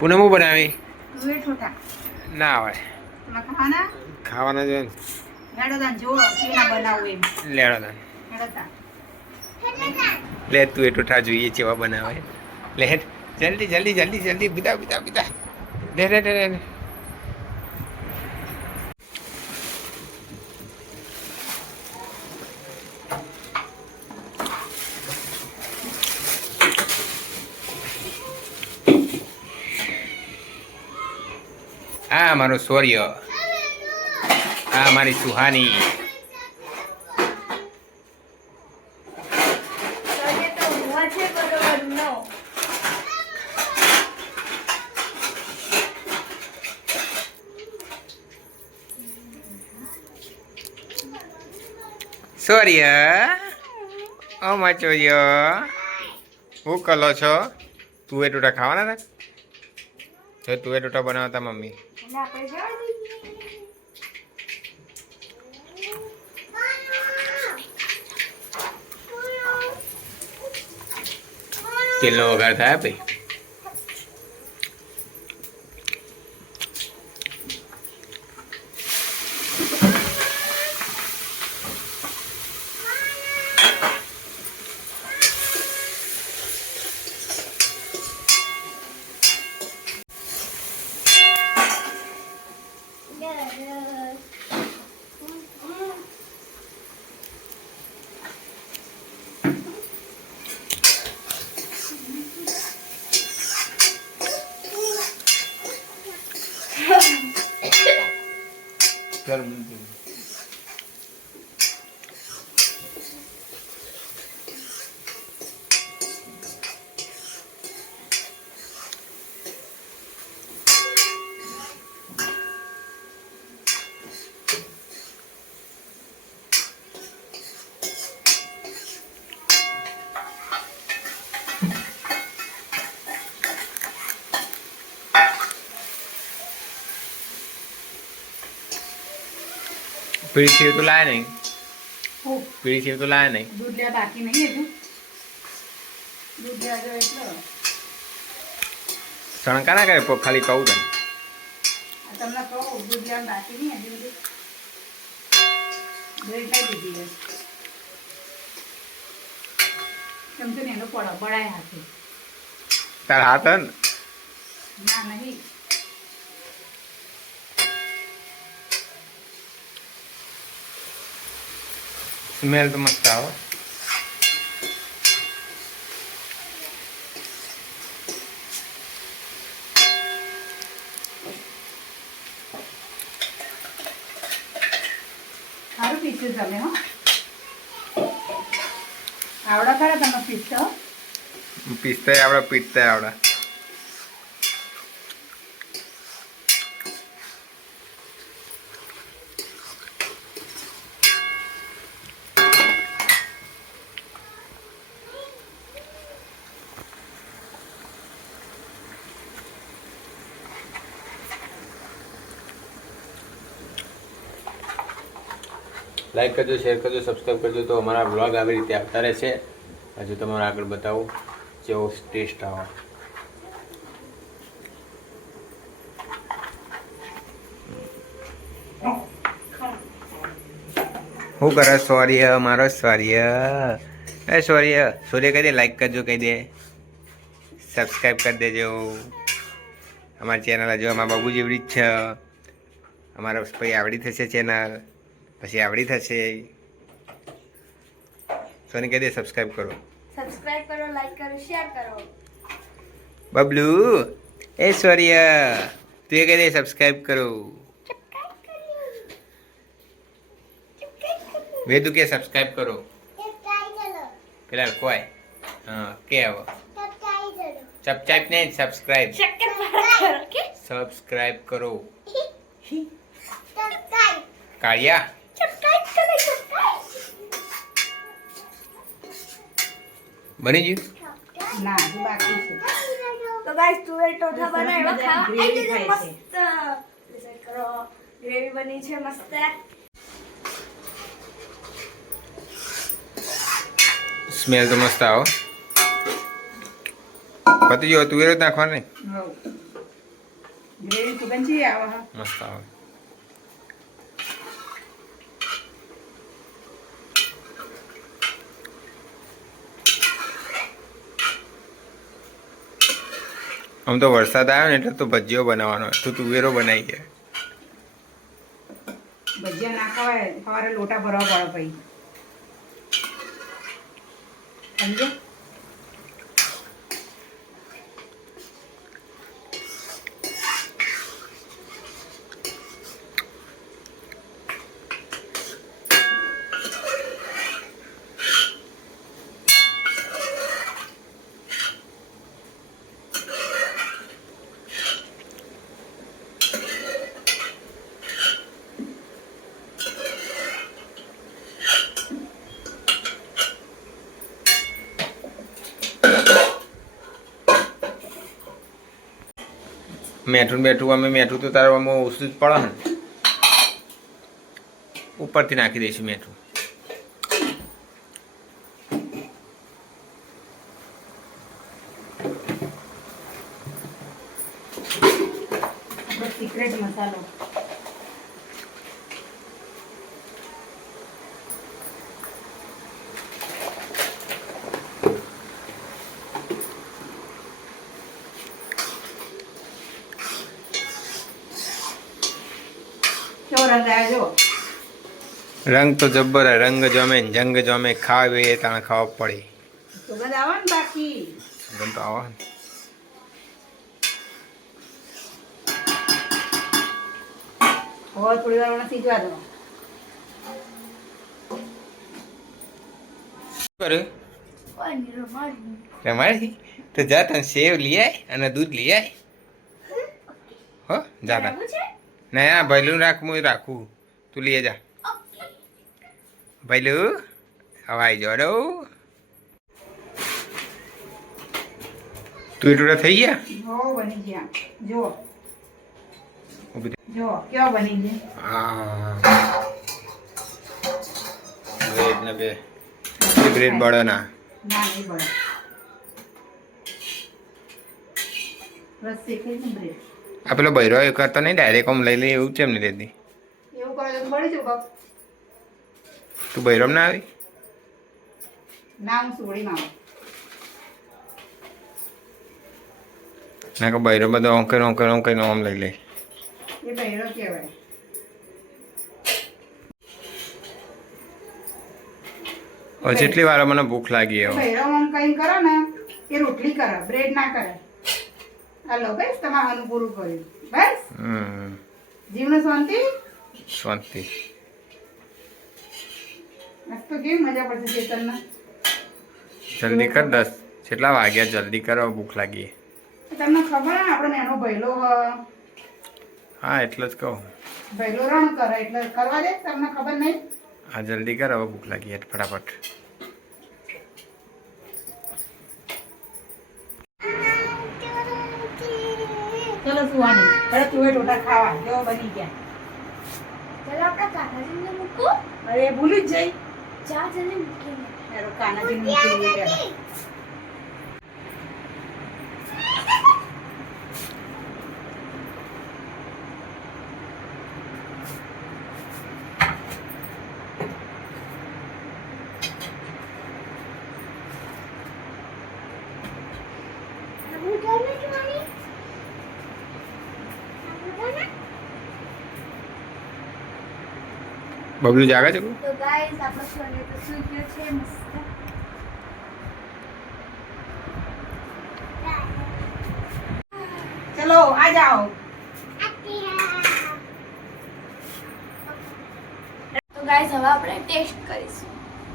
પૂનમ હું બનાવી તુવેર ઠોઠા ના આવે તમે ખાવાના ખાવાના જોઈએ હેડો તાન જો કેવા બનાવું એમ લેડો તાન હેડો તાન લે તું એ ટોઠા જોઈએ કેવા બનાવે લે હેડ જલ્દી જલ્દી જલ્દી જલ્દી બીતા બીતા બીતા રે રે રે રે આ મારો સૂર્ય આ મારી સુહાની સૂર્ય ઓ માચોયો હું કલો છો તું એ ટોટા ખાવાના હતા તું એ ટોટા બનાવતા મમ્મી તેલનો વઘાર થાય ભાઈ પીળી સેવ તો લાયા નહીં પીળી સેવ તો લાયા નહીં દૂધ લેવા બાકી નહીં હજુ દૂધ લેવા જો એટલો સણકા ના કરે ખાલી કહું તને તમને કહું દૂધ લેવા બાકી નહીં હજુ બધું બ્રેડ લાવી દીધી કેમ કે એનો પડો બળાય હાથે તારા હાથ હે ને ના નહીં સ્મેલ તો મસ્ત આવે સારું પીસ્યું તમે હો આવડા ખરા તમે પીસતો પીસતા આવડે પીટતા આવડે લાઈક કરજો શેર કરજો સબસ્ક્રાઈબ કરજો તો અમારા બ્લોગ આવી રીતે આવતા રહેશે હજુ તમારે આગળ બતાવું જેવો ટેસ્ટ આવે શું કરે સૌર્ય મારો સૌર્ય એ સૌર્ય સૂર્ય કહી દે લાઈક કરજો કહી દે સબસ્ક્રાઈબ કરી દેજો અમારી ચેનલ હજુ અમારા બાબુ જેવડી જ છે અમારા પછી આવડી થશે ચેનલ પછી આવડી થશે સોની કહી દે સબસ્ક્રાઈબ કરો લાઈક કરો શેર કરો બબલુ એ સૌર્ય તું કહી દે સબસ્ક્રાઈબ કરો વે તું કે સબસ્ક્રાઈબ કરો પેલા કોઈ હા કે આવો સબસ્ક્રાઈબ નહીં સબસ્ક્રાઈબ સબસ્ક્રાઈબ કરો કાળિયા બની ગયું ના હજુ બાકી છે તો ગાઈસ તુવેર ટોઠા બનાવ્યા ખાવા ગ્રેવી એટલે થાય છે. મસ્ત ડિસાઈડ કરો ગ્રેવી બની છે મસ્ત સ્મેલ તો મસ્ત આવો પતી ગયો તુવેરો જ નાખવા ને હવ ગ્રેવી સુગંધ છે આવે હા. મસ્ત આવે. આમ તો વરસાદ આવ્યો ને એટલે તો ભજીયો બનાવવાનો તું તુવેરો બનાવી ગયા. ભજીયા ના ખવાય સવારે લોટા ભરવા પડે ભાઈ સમજે. મેઠું બેઠું અમે મેઠું તો તારવામાં ઓછું જ પડે ને ઉપરથી નાખી દઈશું મેઠું. આપણો સિક્રેટ મસાલો. કેવો રંગ આવ્યો જો. રંગ તો જબ્બર હે. રંગ જમે ને જંગ જમે ખાવે એ તાણે ખાવા પડે. સુગંધ આવે ને બાકી. સુગંધ તો આવે ને. હવે થોડી વાર મને સીજવા દો. શું કર્યું? પનીર રમાડ્યું. રમાડી તો જા તને સેવ લઈ આય અને દૂધ લઈ આય. હો જા તા. બરાબર છે? ના આ ભૈલું રાખ હું રાખું તું લઈ જા. ભૈલું હવાઈ જોડો તું એટલું થઈ ગયા. હો બની ગયા જો. ઊભી થઈ. જો કેવો બની ગયા. હા બ્રેડ ને બે બ્રેડ બળો ના. ના નહીં બળે. બસ શેકેલી ને બ્રેડ. આ પેલો બૈરો એ કરતો નહીં ડાયરેક્ટ આમ લઈ લે એવું કેમ નહીં લેતી. એવું કરે તો બળી જવું બાપ. તું બૈરોમ ના આવી. ના હું સોડીમાં આવું. ના કે બૈરો બધો ઓંકે આમ લઈ લે. એ બહેરો કહેવાય. હવે જેટલી વાર મને ભૂખ લાગી હવે. બહેરો આમ કઈ કરો ને એ રોટલી કરે બ્રેડ ના કરે. હાલો બસ તમારું પૂરું કર્યું બસ. જીવનો શાંતિ. શાંતિ. આજ તો કેવી મજા પડશે ચેતનમાં. જલ્દી કર 10 કેટલા વાગ્યા જલ્દી કરો ભૂખ લાગી. તમને ખબર ને આપણને એનો ભૈલો હા એટલે જ કહું. ભૈલો રણ કરે એટલે કરવા દે તમને ખબર નહીં. હા જલ્દી કર હવે ભૂખ લાગી યાર ફટાફટ. ચલો સુવાની અરે તુંએ ટોટા ખાવા કેવો બની ગયા. ચાલો આપણે કાનાજીને મૂકું. અરે ભૂલી જ જઈ. ચા જને મૂકીને. એરો કાનાજી મૂકી ગયા. બબલુ જાગે છે. તો ગાઈસ આપણો સોને તો સૂઈ ગયો છે મસ્ત. ચલો આ જાઓ. તો ગાઈસ હવે આપણે ટેસ્ટ કરીશું.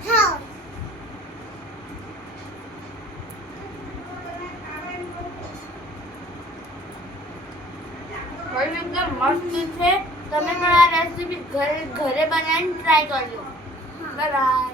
હા. એકદમ મસ્ત છે. તમે મારા રેસીપી ઘરે બનાવીને ટ્રાય કરજો. Bye bye.